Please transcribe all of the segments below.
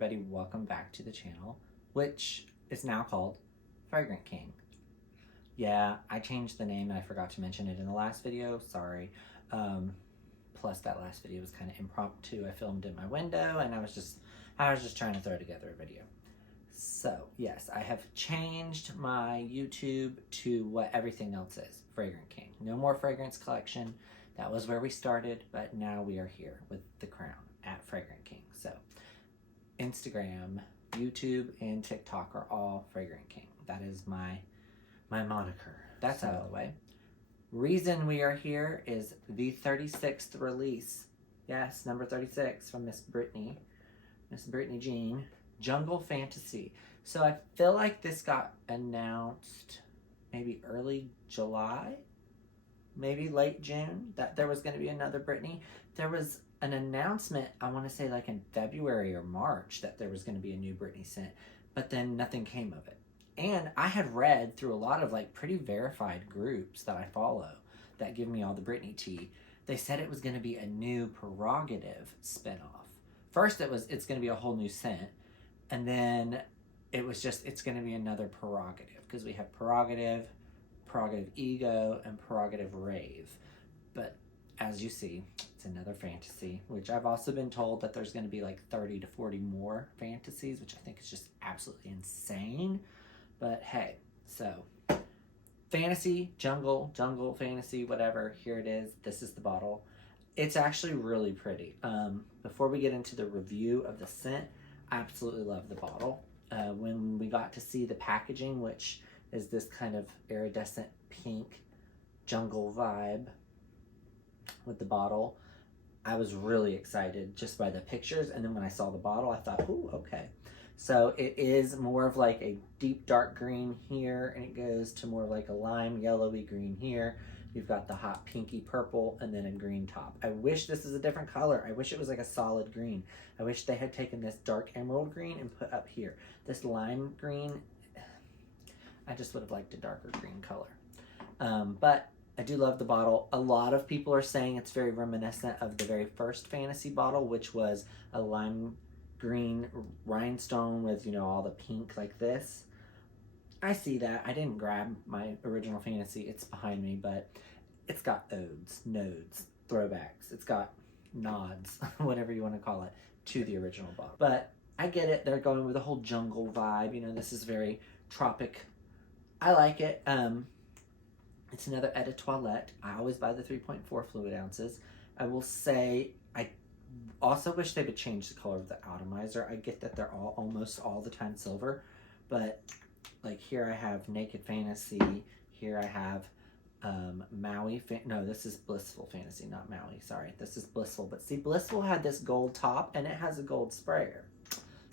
everybody, welcome back to the channel, which is now called Fragrant King. Yeah, I changed the name and I forgot to mention it in the last video, sorry. Plus that last video was kind of impromptu. I filmed in my window and I was just trying to throw together a video. So yes, I have changed my YouTube to what everything else is, Fragrant King. No more fragrance collection. That was where we started, but now we are here with the crown at Fragrant King. So Instagram, YouTube, and TikTok are all Fragrant King. That is my moniker. That's out of the way. Reason we are here is the 36th release. Yes, number 36 from Miss Britney Jean, Jungle Fantasy. So I feel like this got announced maybe early July, maybe late June, that there was going to be another Britney. There was an announcement, I want to say like in February or March, that there was going to be a new Britney scent, but then nothing came of it. And I had read through a lot of like pretty verified groups that I follow that give me all the Britney tea. They said it was going to be a new Prerogative spinoff. First it's going to be a whole new scent, and then it's going to be another Prerogative, because we have Prerogative Ego, and Prerogative Rave. But as you see, it's another fantasy, which I've also been told that there's going to be like 30 to 40 more fantasies, which I think is just absolutely insane. But hey, so fantasy, jungle, fantasy, whatever, here it is. This is the bottle. It's actually really pretty. Before we get into the review of the scent, I absolutely love the bottle. When we got to see the packaging, which is this kind of iridescent pink jungle vibe with the bottle, I was really excited just by the pictures. And then when I saw the bottle, I thought, ooh, okay. So it is more of like a deep dark green here, and it goes to more like a lime yellowy green here. You've got the hot pinky purple and then a green top. I wish this is a different color. I wish it was like a solid green. I wish they had taken this dark emerald green and put up here. This lime green, I just would have liked a darker green color. But I do love the bottle. A lot of people are saying it's very reminiscent of the very first fantasy bottle, which was a lime green rhinestone with, you know, all the pink like this. I see that. I didn't grab my original fantasy. It's behind me, but it's got odes, nodes, throwbacks. It's got nods, whatever you want to call it, to the original bottle. But I get it. They're going with a whole jungle vibe. You know, this is very tropic. I like it. It's another Eau de Toilette. I always buy the 3.4 fluid ounces. I will say, I also wish they would change the color of the atomizer. I get that they're almost all the time silver, but like here I have Naked Fantasy. Here I have Maui. No, this is Blissful Fantasy, not Maui. Sorry, this is Blissful. But see, Blissful had this gold top and it has a gold sprayer.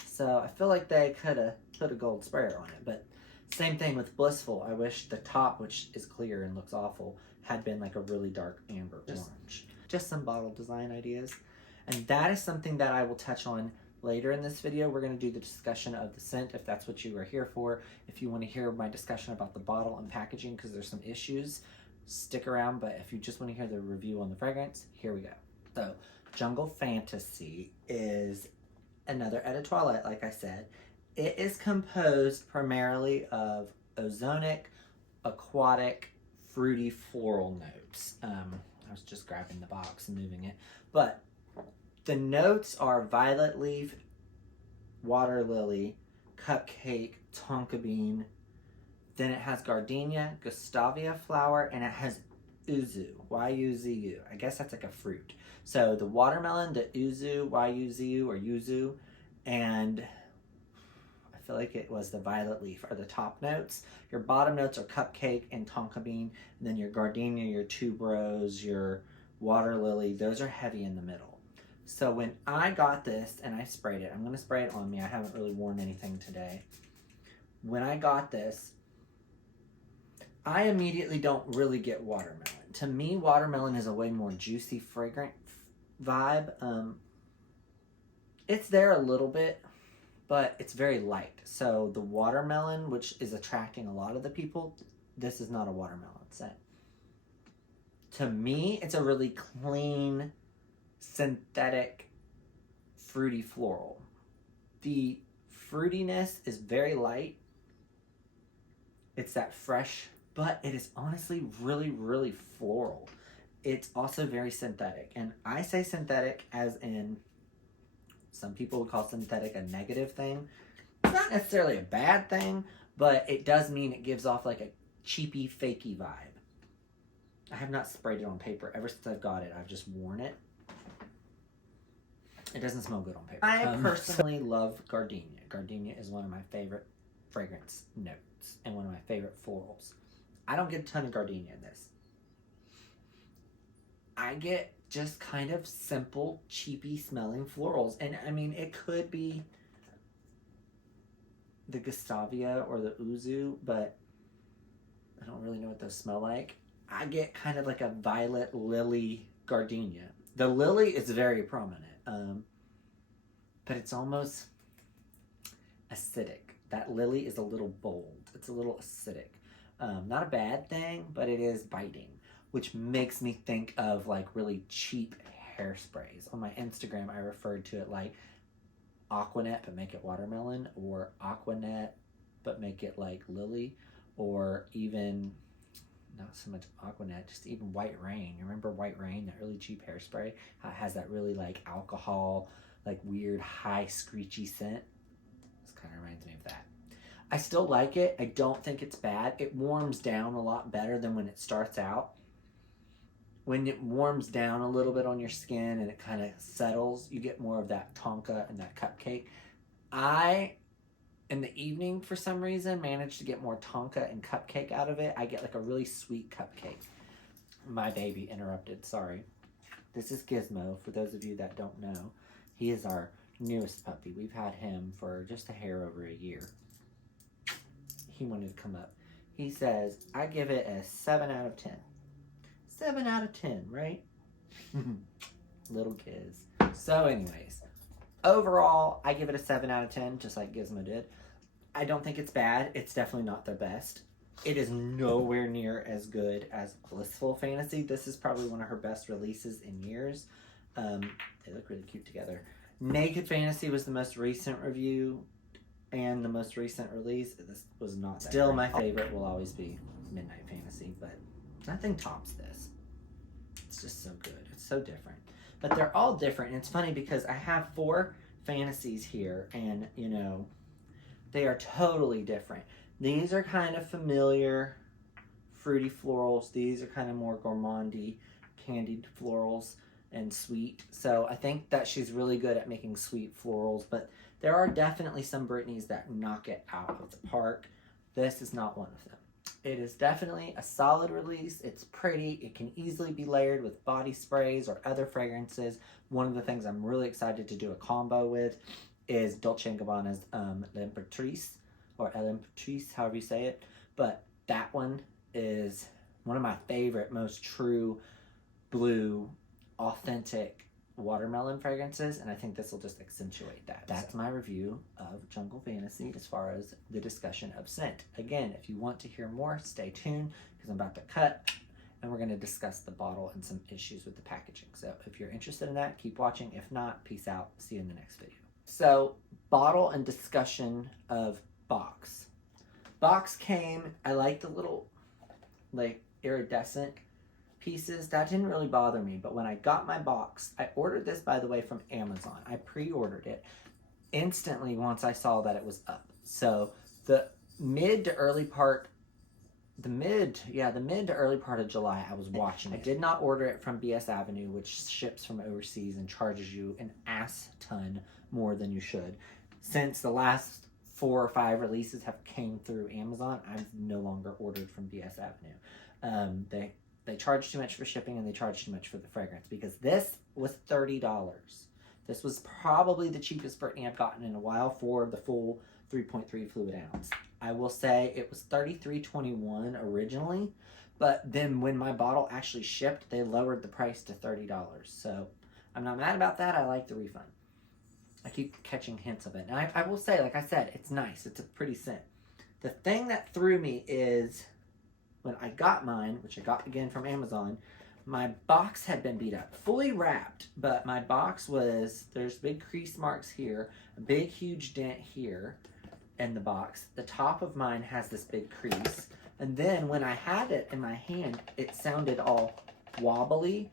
So I feel like they could have put a gold sprayer on it. But same thing with Blissful. I wish the top, which is clear and looks awful, had been like a really dark amber orange. Just some bottle design ideas. And that is something that I will touch on later in this video. We're going to do the discussion of the scent, if that's what you are here for. If you want to hear my discussion about the bottle and packaging, because there's some issues, stick around. But if you just want to hear the review on the fragrance, here we go. So Jungle Fantasy is another Eau de Toilette, like I said. It is composed primarily of ozonic, aquatic, fruity, floral notes. I was just grabbing the box and moving it. But the notes are violet leaf, water lily, cupcake, tonka bean. Then it has gardenia, gustavia flower, and it has yuzu, Y-U-Z-U. I guess that's like a fruit. So the watermelon, the yuzu, Y-U-Z-U, or yuzu, and I feel like it was the violet leaf are the top notes. Your bottom notes are cupcake and tonka bean. And then your gardenia, your tuberose, your water lily, those are heavy in the middle. So when I got this and I sprayed it, I'm going to spray it on me. I haven't really worn anything today. When I got this, I immediately don't really get watermelon. To me, watermelon is a way more juicy, fragrant vibe. It's there a little bit, but it's very light. So the watermelon, which is attracting a lot of the people, this is not a watermelon scent. To me, it's a really clean, synthetic, fruity floral. The fruitiness is very light. It's that fresh, but it is honestly really, really floral. It's also very synthetic. And I say synthetic as in, some people would call synthetic a negative thing. It's not necessarily a bad thing, but it does mean it gives off like a cheapy, fakey vibe. I have not sprayed it on paper. Ever since I've got it, I've just worn it. It doesn't smell good on paper. I personally love gardenia. Gardenia is one of my favorite fragrance notes and one of my favorite florals. I don't get a ton of gardenia in this. I get just kind of simple, cheapy smelling florals. And I mean, it could be the Gustavia or the Uzu, but I don't really know what those smell like. I get kind of like a violet lily gardenia. The lily is very prominent, but it's almost acidic. That lily is a little bold. It's a little acidic. Not a bad thing, but it is biting, which makes me think of like really cheap hairsprays. On my Instagram, I referred to it like Aquanet, but make it watermelon, or Aquanet, but make it like lily, or even not so much Aquanet, just even White Rain. You remember White Rain, that really cheap hairspray? How it has that really like alcohol, like weird high screechy scent. This kind of reminds me of that. I still like it. I don't think it's bad. It warms down a lot better than when it starts out. When it warms down a little bit on your skin and it kind of settles, you get more of that tonka and that cupcake. I, in the evening, for some reason, managed to get more tonka and cupcake out of it. I get like a really sweet cupcake. My baby interrupted, sorry. This is Gizmo, for those of you that don't know. He is our newest puppy. We've had him for just a hair over a year. He wanted to come up. He says, I give it a 7 out of 10. 7 out of 10, right? Little Giz. So anyways, overall, I give it a 7 out of 10, just like Gizmo did. I don't think it's bad. It's definitely not the best. It is nowhere near as good as Blissful Fantasy. This is probably one of her best releases in years. They look really cute together. Naked Fantasy was the most recent review and the most recent release. This was not that still great. My favorite will always be Midnight Fantasy, but nothing tops this. It's just so good. It's so different. But they're all different. And it's funny because I have 4 fantasies here, and you know, they are totally different. These are kind of familiar, fruity florals. These are kind of more gourmandy, candied florals and sweet. So I think that she's really good at making sweet florals, but there are definitely some Britneys that knock it out of the park. This is not one of them. It is definitely a solid release. It's pretty. It can easily be layered with body sprays or other fragrances. One of the things I'm really excited to do a combo with is Dolce & Gabbana's L'Imperatrice, or L'Imperatrice, however you say it. But that one is one of my favorite, most true blue, authentic watermelon fragrances, and I think this will just accentuate that. That's my review of Jungle Fantasy as far as the discussion of scent. Again, if you want to hear more, stay tuned because I'm about to cut and we're going to discuss the bottle and some issues with the packaging. So if you're interested in that, keep watching. If not, peace out. See you in the next video. So, bottle and discussion of box. Box came, I like the little like iridescent pieces. That didn't really bother me, but when I got my box, I ordered this, by the way, from Amazon. I pre-ordered it instantly once I saw that it was up. So the mid to early part of July, I was watching it. I did not order it from BS Avenue, which ships from overseas and charges you an ass ton more than you should. Since the last 4 or 5 releases have came through Amazon, I've no longer ordered from BS Avenue. They charge too much for shipping and they charge too much for the fragrance, because this was $30. This was probably the cheapest Britney I've gotten in a while for the full 3.3 fluid ounce. I will say it was $33.21 originally, but then when my bottle actually shipped, they lowered the price to $30. So I'm not mad about that. I like the refund. I keep catching hints of it. And I will say, like I said, it's nice. It's a pretty scent. The thing that threw me is when I got mine, which I got again from Amazon, my box had been beat up, fully wrapped, but my box was, there's big crease marks here, a big huge dent here in the box. The top of mine has this big crease. And then when I had it in my hand, it sounded all wobbly.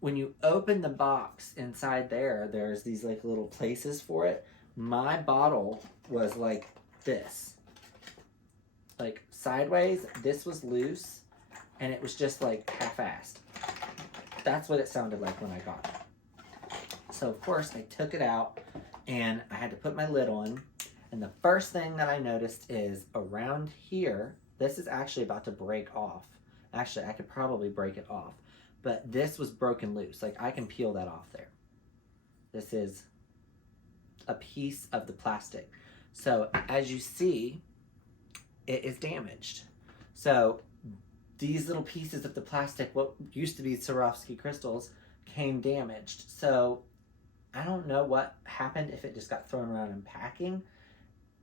When you open the box inside there, there's these like little places for it. My bottle was like this, like sideways. This was loose, and it was just like half-assed. That's what it sounded like when I got it. So of course I took it out and I had to put my lid on. And the first thing that I noticed is around here, this is actually about to break off. Actually, I could probably break it off, but this was broken loose. Like I can peel that off there. This is a piece of the plastic. So as you see, it is damaged. So these little pieces of the plastic, what used to be Swarovski crystals, came damaged. So I don't know what happened, if it just got thrown around in packing.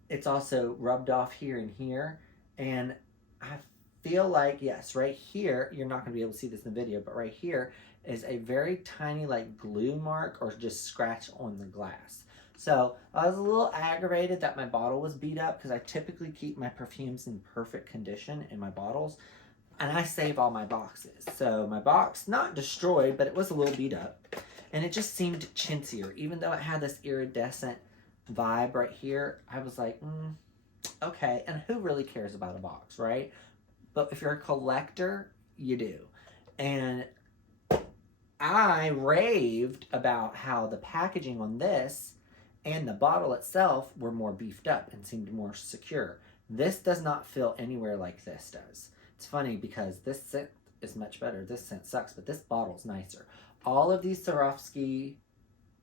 It's also rubbed off here and here. And I feel like, yes, right here, you're not gonna be able to see this in the video, but right here is a very tiny like glue mark or just scratch on the glass. So I was a little aggravated that my bottle was beat up, because I typically keep my perfumes in perfect condition in my bottles. And I save all my boxes. So my box, not destroyed, but it was a little beat up. And it just seemed chintzier. Even though it had this iridescent vibe right here, I was like, okay. And who really cares about a box, right? But if you're a collector, you do. And I raved about how the packaging on this and the bottle itself were more beefed up and seemed more secure. This does not feel anywhere like this does. It's funny because this scent is much better. This scent sucks, but this bottle's nicer. All of these Swarovski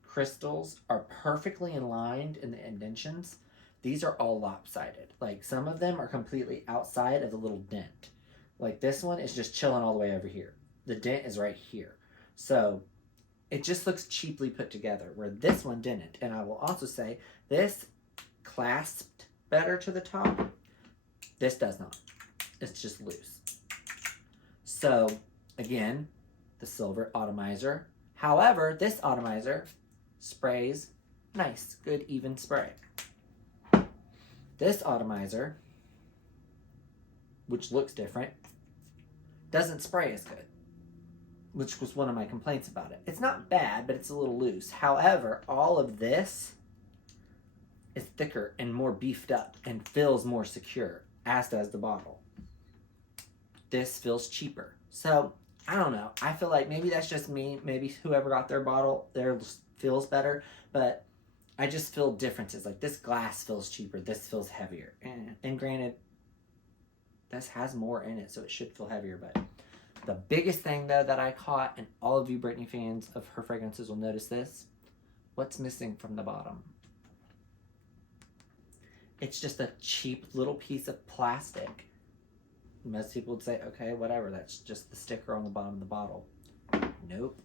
crystals are perfectly aligned in the indentions. These are all lopsided. Like some of them are completely outside of the little dent. Like this one is just chilling all the way over here. The dent is right here. So it just looks cheaply put together, where this one didn't. And I will also say this clasped better to the top. This does not. It's just loose. So again, the silver atomizer. However, this atomizer sprays nice, good, even spray. This atomizer, which looks different, doesn't spray as good, which was one of my complaints about it. It's not bad, but it's a little loose. However, all of this is thicker and more beefed up and feels more secure, as does the bottle. This feels cheaper. So, I don't know. I feel like maybe that's just me. Maybe whoever got their bottle, theirs feels better. But I just feel differences. Like this glass feels cheaper. This feels heavier. And granted, this has more in it, so it should feel heavier. But the biggest thing, though, that I caught, and all of you Britney fans of her fragrances will notice this, what's missing from the bottom? It's just a cheap little piece of plastic. Most people would say, okay, whatever, that's just the sticker on the bottom of the bottle. Nope.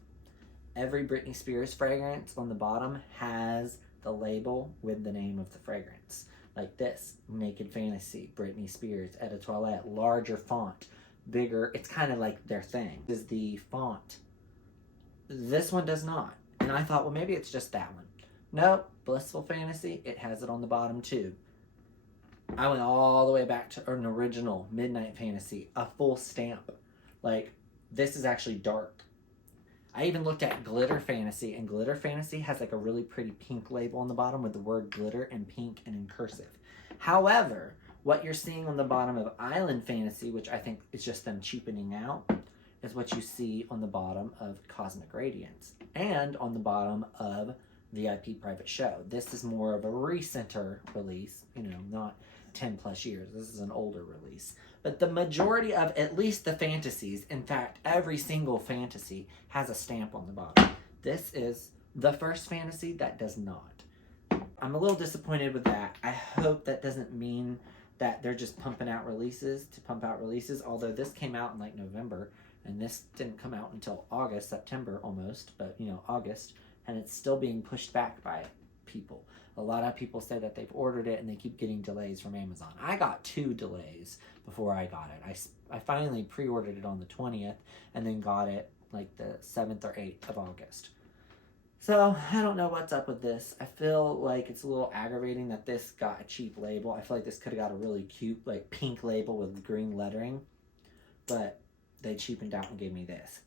Every Britney Spears fragrance on the bottom has the label with the name of the fragrance. Like this, Naked Fantasy, Britney Spears, Eau de Toilette, larger font, bigger. It's kind of like their thing, is the font. This one does not. And I thought, well, maybe it's just that one. Nope, Blissful Fantasy, it has it on the bottom too. I went all the way back to an original Midnight Fantasy, a full stamp. Like, this is actually dark. I even looked at Glitter Fantasy, and Glitter Fantasy has like a really pretty pink label on the bottom with the word glitter in pink and in cursive. However, what you're seeing on the bottom of Island Fantasy, which I think is just them cheapening out, is what you see on the bottom of Cosmic Radiance and on the bottom of VIP Private Show. This is more of a recenter release, you know, not 10 plus years. This is an older release. But the majority of at least the fantasies, in fact, every single fantasy has a stamp on the bottom. This is the first fantasy that does not. I'm a little disappointed with that. I hope that doesn't mean that they're just pumping out releases to pump out releases, although this came out in like November, and this didn't come out until August, September almost, but you know, August, and it's still being pushed back by people. A lot of people say that they've ordered it and they keep getting delays from Amazon. I got 2 delays before I got it. I finally pre-ordered it on the 20th and then got it like the 7th or 8th of August. So, I don't know what's up with this. I feel like it's a little aggravating that this got a cheap label. I feel like this could have got a really cute, like, pink label with green lettering. But they cheapened out and gave me this.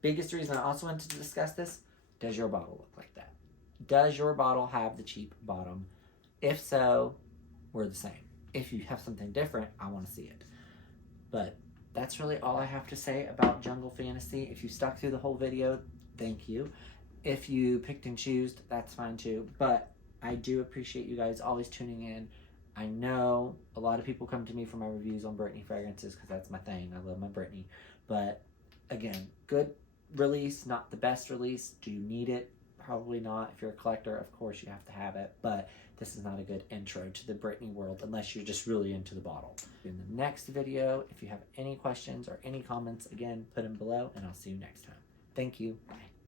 Biggest reason I also wanted to discuss this, does your bottle look like that? Does your bottle have the cheap bottom? If so, we're the same. If you have something different, I want to see it. But that's really all I have to say about Jungle Fantasy. If you stuck through the whole video, thank you. If you picked and chose, that's fine too. But I do appreciate you guys always tuning in. I know a lot of people come to me for my reviews on Britney fragrances because that's my thing. I love my Britney. But again, good release, not the best release. Do you need it? Probably not. If you're a collector, of course you have to have it. But this is not a good intro to the Britney world unless you're just really into the bottle. In the next video, if you have any questions or any comments, again, put them below and I'll see you next time. Thank you. Bye.